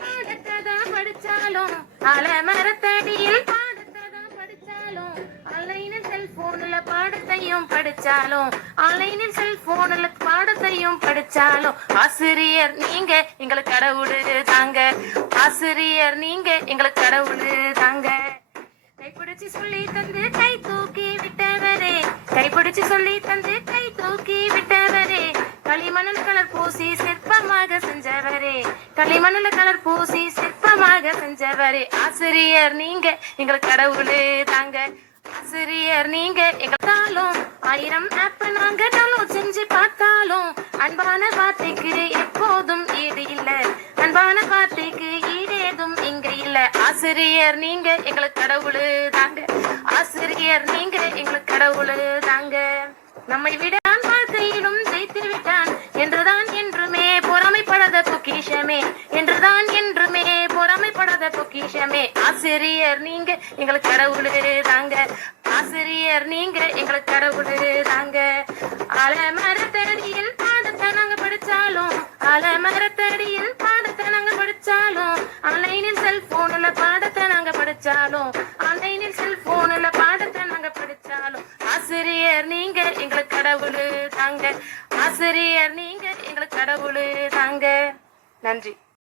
பாடத்தான் படிச்சாலும் அலமரத்தடியில் பாடத்தான் படிச்சாலும் ஆன்லைனில் செல்போன்ல பாடத்தையும் படிச்சாலும் ஆன்லைனில் செல்போன்ல பாடத்தையும் படிச்சாலும் ஆசிரியர் நீங்க எங்களுக்கு கடவுளு தாங்க. ஆசிரியர் நீங்க எங்களுக்கு கடவுளு தாங்க. கைப்பிடிச்சு சொல்லி தந்து கை தூக்கி விட்டவரே, கைப்பிடிச்சு சொல்லி தந்து கை தூக்கி விட்டவரே, களிமணல் கலர் பூசி சிற்பமாக செஞ்சவரே, களிமணல் கலர் பூசி சிற்பமாக செஞ்சவரே, ஆசிரியர் நீங்க எங்களுக்கு கடவுளு தாங்க. ஆசிரியர் நீங்க எங்களாலும் 1000 ஆப் நாங்க டவுன்லோட் செஞ்சு பார்த்தாலும் அன்பான வார்த்தைக்கு எப்போதும் ஈடு இல்ல, அன்பான வார்த்தைக்கு ஈடேதும் இங்க இல்ல. ஆசிரியர் நீங்க எங்களுக்கு கடவுளு தாங்க. ஆசிரியர் நீங்க எங்களுக்கு கடவுளு தாங்க. நம்மை விட வாழ்க்கையிலும் ஜெயித்து விட்டான் என்றுதான் என்றுமே பொறாமைப்படாத பொக்கிஷமே, என்றுதான் என்றுமே பொறாமைப்படாத பொக்கிஷமே. ஆசிரியர் நீங்க எங்களுக்கு கடவுளு தாங்க. ஆசிரியர் நீங்க எங்களுக்கு கடவுளு தாங்க. அலமரத்தடியில் பாடத்தை நாங்க படிச்சாலும் அலமரத்தடியில் பாடத்தை நாங்க படிச்சாலும் ஆன்லைனில் செல்போன்ல பாடத்தை நாங்க படிச்சாலும் ஆன்லைனில் செல்போன்ல பாடத்தை நாங்க படிச்சாலும் ஆசிரியர் நீங்க எங்களுக்கு கடவுளு தாங்க. ஆசிரியர் நீங்க எங்களுக்கு கடவுளு தாங்க. நன்றி.